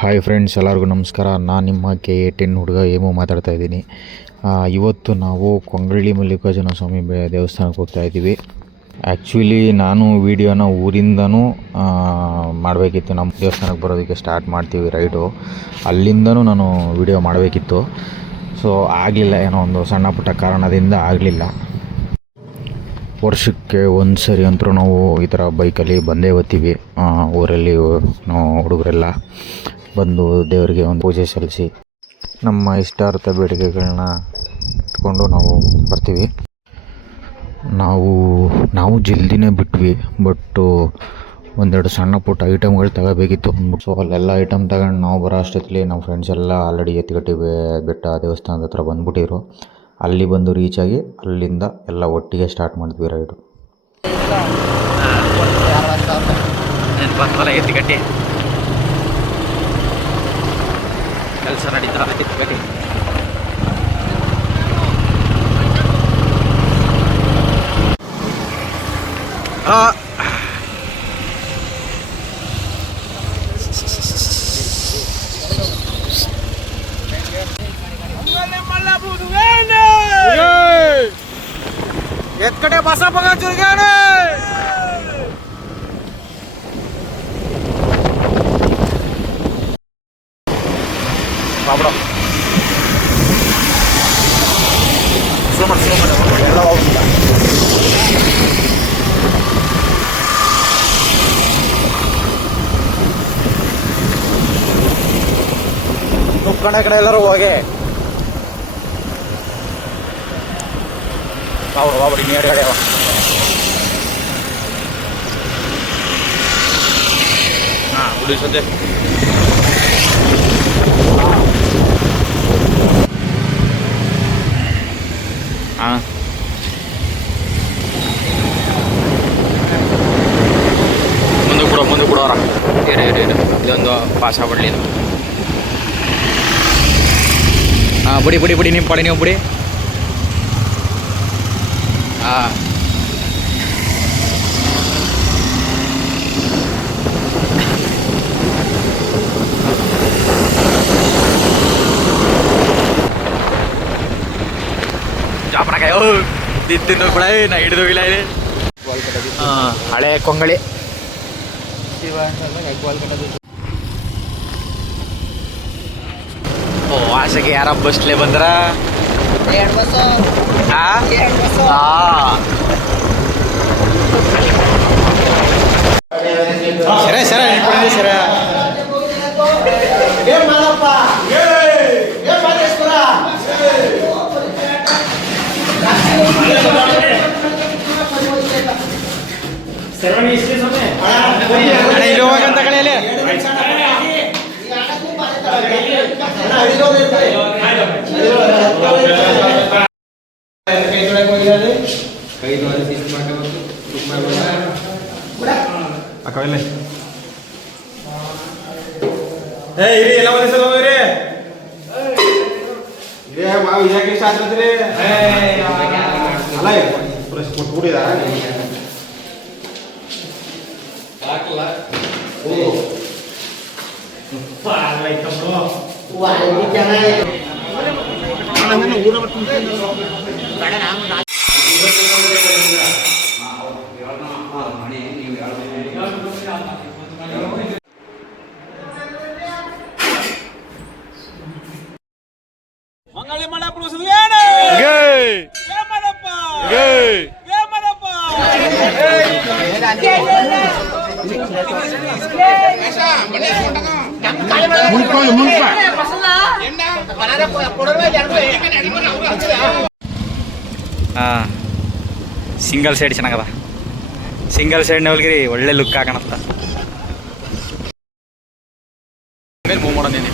Hi friends, ಎಲ್ಲರಿಗೂ ನಮಸ್ಕಾರ. ನಾನು ನಿಮ್ಮ KA10 ಹುಡುಗ ಹೇಮು ಮಾತಾಡ್ತಾ ಇದ್ದೀನಿ. ಇವತ್ತು ನಾವು ಕೊಂಗಳ್ಳಿ ಮಲ್ಲಿಕಾರ್ಜುನ ಸ್ವಾಮಿ ದೇವಸ್ಥಾನಕ್ಕೆ ಹೋಗ್ತಾ ಇದ್ದೀವಿ. ಆ್ಯಕ್ಚುಲಿ ನಾನು ವೀಡಿಯೋನ ಊರಿಂದನೂ ಮಾಡಬೇಕಿತ್ತು. ನಮ್ಮ ದೇವಸ್ಥಾನಕ್ಕೆ ಬರೋದಕ್ಕೆ ಸ್ಟಾರ್ಟ್ ಮಾಡ್ತೀವಿ ರೈಡು, ಅಲ್ಲಿಂದನೂ ನಾನು ವೀಡಿಯೋ ಮಾಡಬೇಕಿತ್ತು. ಸೊ ಆಗಲಿಲ್ಲ, ಏನೋ ಒಂದು ಸಣ್ಣ ಪುಟ್ಟ ಕಾರಣದಿಂದ ಆಗಲಿಲ್ಲ. ವರ್ಷಕ್ಕೆ ಒಂದು ಸರಿ ಅಂತೂ ನಾವು ಈ ಥರ ಬೈಕಲ್ಲಿ ಬಂದೇ ಬರ್ತೀವಿ. ಊರಲ್ಲಿ ನಾವು ಹುಡುಗರೆಲ್ಲ ಬಂದು ದೇವರಿಗೆ ಒಂದು ಪೂಜೆ ಸಲ್ಲಿಸಿ ನಮ್ಮ ಇಷ್ಟಾರ್ಥ ಬೇಡಿಕೆಗಳನ್ನ ಇಟ್ಕೊಂಡು ನಾವು ಬರ್ತೀವಿ. ನಾವು ಜಲ್ದಿನೇ ಬಿಟ್ವಿ, ಬಟ್ಟು ಒಂದೆರಡು ಸಣ್ಣ ಪುಟ್ಟ ಐಟಮ್ಗಳು ತಗೋಬೇಕಿತ್ತು ಅಂದ್ಬಿಟ್ಟು. ಸೊ ಅಲ್ಲೆಲ್ಲ ಐಟಮ್ ತಗೊಂಡು ನಾವು ಬರೋ ಅಷ್ಟೊತ್ತಲ್ಲಿ ನಮ್ಮ ಫ್ರೆಂಡ್ಸ್ ಎಲ್ಲ ಆಲ್ರೆಡಿ ಎತ್ತಿಗಟ್ಟಿ ಬೆಟ್ಟ ದೇವಸ್ಥಾನದ ಹತ್ರ ಬಂದುಬಿಟ್ಟಿದ್ರು. ಅಲ್ಲಿ ಬಂದು ರೀಚ್ ಆಗಿ ಅಲ್ಲಿಂದ ಎಲ್ಲ ಒಟ್ಟಿಗೆ ಸ್ಟಾರ್ಟ್ ಮಾಡಿದ್ವಿ ರೈಡು. ಎತ್ತಿಗಟ್ಟಿ ಕೆಲಸ ನಡೀತಾರ ಎತ್ತಿಗಟ್ಟಿ. ఎక్కడే బసపగా చురుగాడు బాబురా సూపర్ ఎలా అవుతుందా ನುಕ್ಕಣ ಕಡೆ ಎಲ್ಲರೂ ಹೋಗಿ ಬಾಬಡಿ ನೀರು ಕಡೆ ಹಾಂ ಉಳಿಸೋದೆ. ಹಾಂ ಮುಂದೆ ಕೊಡೋರ ಇದೊಂದು ಪಾಸ್ ಆಗ್ಬಿಡ್ಲಿ ಇದು. ಹಾಂ ಬಿಡಿ ನಿಮ್ಮ ಪಡಿ ನೀವು ಬಿಡಿ. ಹಾಂ ಜಾಪನಕಾಯ ತಿಂದು ಕೂಡ ನಾ ಹಿಡಿದು ಇಲ್ಲ ಇದೆ. ಹಳೆ ಕೊಂಗಳಿ ಓ ಆಸೆಗೆ ಯಾರ ಬಸ್ಲೇ ಬಂದ್ರ ಸರಿ ಸರಿ ಇಲ್ಲಿ ಹೋಗಂತ ಕಡೆಯಲ್ಲಿ ಅಕ್ಕವಲ್ಲೇ ಎಲ್ಲ ಒಂದೇ ಸಲ ಹೋಗ್ರಿ. ಇದೇ ಶಾಸ್ತ್ರ ಅಲ್ಲ ಕೊಟ್ಬಿಟ್ಟಿದ ಮಂಗಳಿ ಮಡಪ್ಪ ಸಿಂಗಲ್ ಸೈಡ್ ಚೆನ್ನಾಗದ. ಸಿಂಗಲ್ ಸೈಡ್ ನವಲ್ಗಿರಿ ಒಳ್ಳೆ ಲುಕ್ ಹಾಕೋಣತ್ತ. ಮೂವ್ ಮಾಡೋದೇನೆ